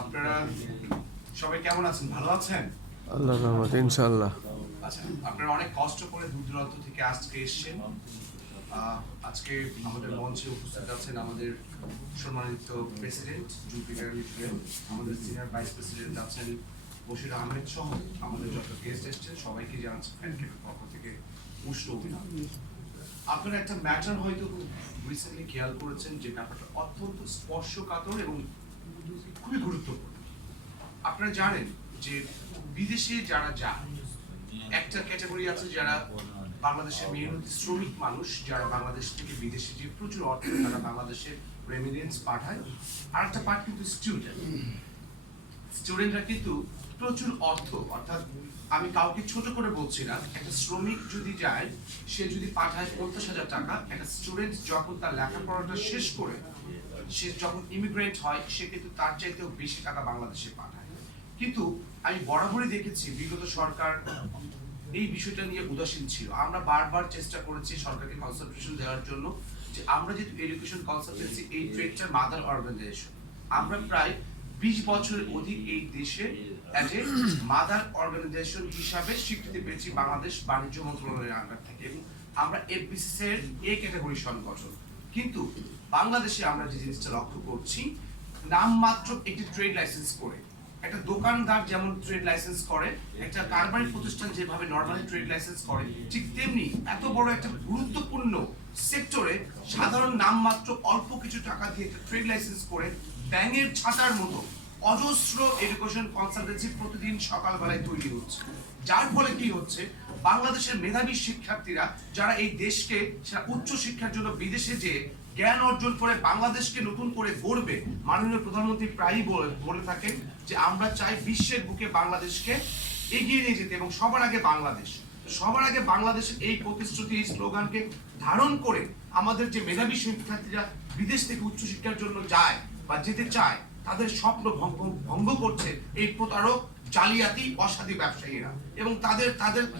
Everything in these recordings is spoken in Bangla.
আপনারা সবাই কেমন আছেন? ভালো আছেন? আল্লাহর রহমতে ইনশাআল্লাহ। আচ্ছা, আপনারা অনেক কষ্ট করে দূর দূরান্ত থেকে আজকে এসেছেন। আজকে আমাদের মঞ্চে উপস্থিত আছেন আমাদের সম্মানিত প্রেসিডেন্ট জুলফিকার আলী টুয়েল, আমাদের সিনিয়র ভাইস প্রেসিডেন্ট আছেন বশির আহমেদ সহ আমাদের যত গেস্ট এসেছেন সবাইকে জানাচ্ছি ফ্যান ক্লাবের পক্ষ থেকে উষ্ণ অভিনন্দন। আপনারা একটা ম্যাটার হয়তো রিসেন্টলি খেয়াল করেছেন যে ব্যাপারটা অত্যন্ত স্পর্শকাতর এবং খুবই গুরুত্বপূর্ণ। আপনারা জানেন যে বিদেশে যারা যায় একটা ক্যাটাগরি আছে যারা বাংলাদেশের মেহনতি শ্রমিক মানুষ, যারা বাংলাদেশ থেকে বিদেশে যে প্রচুর অর্থ তারা বাংলাদেশে রেমিটেন্স পাঠায়। আর একটা পার্ট কিন্তু স্টুডেন্টরা কিন্তু প্রচুর অর্থ, অর্থাৎ আমি কাউকে ছোট করে বলছি না, একটা শ্রমিক যদি যায় সে যদি পাঠায় 50,000 টাকা, একটা স্টুডেন্ট যখন তার লেখাপড়াটা শেষ করে সে যখন ইমিগ্রেন্ট হয় সে কিন্তু তার চাইতেও বেশি টাকা বাংলাদেশে পাঠায়। কিন্তু আমি বরাবরই দেখেছি বিগত সরকার এই বিষয়টা নিয়ে উদাসীন ছিল। আমরা বারবার চেষ্টা করেছি সরকারকে কনসালটেশন দেওয়ার জন্য যে আমরা যেহেতু এডুকেশন কনসালটেন্সি এই ট্রেডটার মাদার অর্গানাইজেশন, আমরা প্রায় 20 বছরের অধিক এই দেশে অ্যাজ এ মাদার অর্গানাইজেশন হিসাবে স্বীকৃতি পেয়েছি বাংলাদেশ বাণিজ্য মন্ত্রণালয়ের আন্ডার থেকে, এবং আমরা এফবিসিসি এর এ ক্যাটাগরি সংগঠন। কিন্তু বাংলাদেশে আমরা যে জিনিসটা লক্ষ্য করছি, নামমাত্র একটি ট্রেড লাইসেন্স করে একটা দোকানদার যেমন ট্রেড লাইসেন্স করে, একটা কারবারি প্রতিষ্ঠান যেভাবে নরমালি ট্রেড লাইসেন্স করে, ঠিক তেমনি এত বড় একটা গুরুত্বপূর্ণ সেক্টরে সাধারণ নামমাত্র অল্প কিছু টাকা দিয়ে একটা ট্রেড লাইসেন্স করে ব্যাঙের ছাতার মতো অজস্র এডুকেশন কনসালটেন্সি প্রতিদিন সকালবেলায় তৈরি হচ্ছে। যার ফলে কি হচ্ছে, বাংলাদেশের মেধাবী শিক্ষার্থীরা যারা এই দেশকে উচ্চ শিক্ষার জন্য বিদেশে যে জ্ঞান অর্জন করে বাংলাদেশকে নতুন করে গড়বে, মাননীয় প্রধানমন্ত্রী প্রায়ই বলে থাকেন যে আমরা চাই বিশ্বের বুকে বাংলাদেশকে এগিয়ে নিয়ে যেতে এবং সবার আগে বাংলাদেশের এই প্রতিশ্রুতি, এই স্লোগানকে ধারণ করে আমাদের যে মেধাবী শিক্ষার্থীরা বিদেশ থেকে উচ্চশিক্ষার জন্য যায় বা যেতে চায় তাদের স্বপ্ন ভঙ্গ করছে এই প্রতারক জালিয়াতি অসাধু ব্যবসায়ীরা। এবং তাদের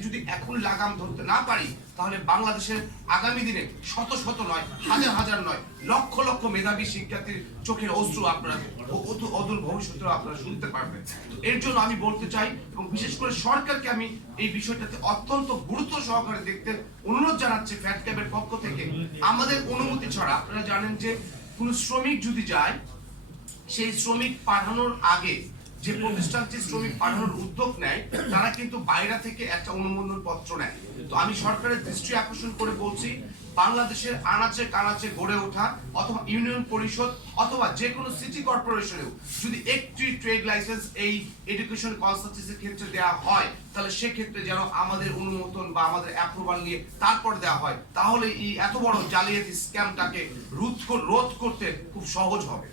যদি এখন লাগাম ধরতে না পারি তাহলে বাংলাদেশের আগামী দিনে শত শত নয়, হাজার হাজার নয়, লক্ষ লক্ষ মেধাবী শিক্ষার্থীর চোখের অশ্রু আপনারা অদূর ভবিষ্যতে আপনারা শুনতে পারবেন। এর জন্য আমি বলতে চাই এবং বিশেষ করে সরকারকে আমি এই বিষয়টাতে অত্যন্ত গুরুত্ব সহকারে দেখতে অনুরোধ জানাচ্ছি ফ্যাট ক্যাবের পক্ষ থেকে। আমাদের অনুমতি ছাড়া আপনারা জানেন যে কোন শ্রমিক যদি যায়, সেই শ্রমিক পাঠানোর আগে যে প্রতিষ্ঠানটি শ্রমিক পাঠানোর উদ্যোগ নেয় তারা কিন্তু বাইরে থেকে একটা অনুমোদন পত্র নেয়। তো আমি সরকারের দৃষ্টি আকর্ষণ করে বলছি, বাংলাদেশের আনাচে কানাচে গড়ে ওঠা অথবা ইউনিয়ন পরিষদ অথবা যে কোনো সিটি কর্পোরেশনেও যদি একটি ট্রেড লাইসেন্স এই এডুকেশন কনসালটেন্সির ক্ষেত্রে দেওয়া হয়, তাহলে সেক্ষেত্রে যেন আমাদের অনুমোদন বা আমাদের অ্যাপ্রুভাল নিয়ে তারপর দেওয়া হয়, তাহলে এই এত বড় জালিয়াতি স্ক্যামটাকে রোধ করতে খুব সহজ হবে।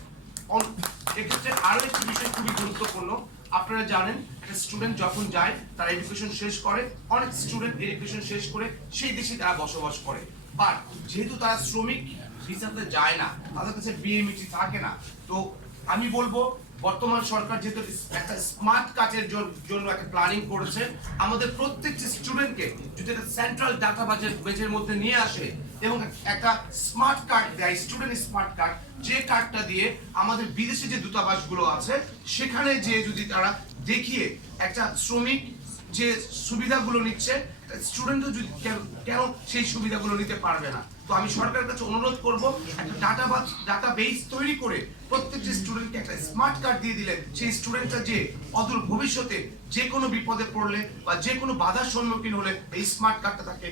এক্ষেত্রে আরো একটি বিষয় খুবই গুরুত্বপূর্ণ। আপনারা জানেন একটা স্টুডেন্ট যখন যায় তার এডুকেশন শেষ করে, অনেক স্টুডেন্ট এডুকেশন শেষ করে সেই দেশে তারা বসবাস করে, বাট যেহেতু তারা শ্রমিক ভিসাতে যায় না, তাদের কাছে বিএমইটি থাকে না। তো আমি বলবো বর্তমান সরকার যেহেতু একটা স্মার্ট কার্ডের জন্য একটা প্ল্যানিং করেছে, আমাদের প্রত্যেকটি স্টুডেন্টকে যদি একটা সেন্ট্রাল ডাটা বেজের মধ্যে নিয়ে আসে এবং একটা স্মার্ট কার্ড দেয়, স্টুডেন্ট স্মার্ট কার্ড, যে কার্ডটা দিয়ে আমাদের বিদেশে যে দূতাবাসগুলো আছে সেখানে যে যদি তারা দেখিয়ে একটা শ্রমিক যে সুবিধাগুলো নিচ্ছে, স্টুডেন্টও যদি কেন সেই সুবিধাগুলো নিতে পারবে না। তো আমি সরকারের কাছে অনুরোধ করব একটা ডাটা বেস তৈরি করে প্রত্যেকটি স্টুডেন্টকে একটা স্মার্ট কার্ড দিয়ে দিলে সেই স্টুডেন্টটা যে অদূর ভবিষ্যতে যে কোনো বিপদে পড়লে বা যে কোনো বাধার সম্মুখীন হলে এই স্মার্ট কার্ডটা তাকে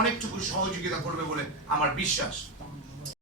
অনেকটুকু সহযোগিতা করবে বলে আমার বিশ্বাস।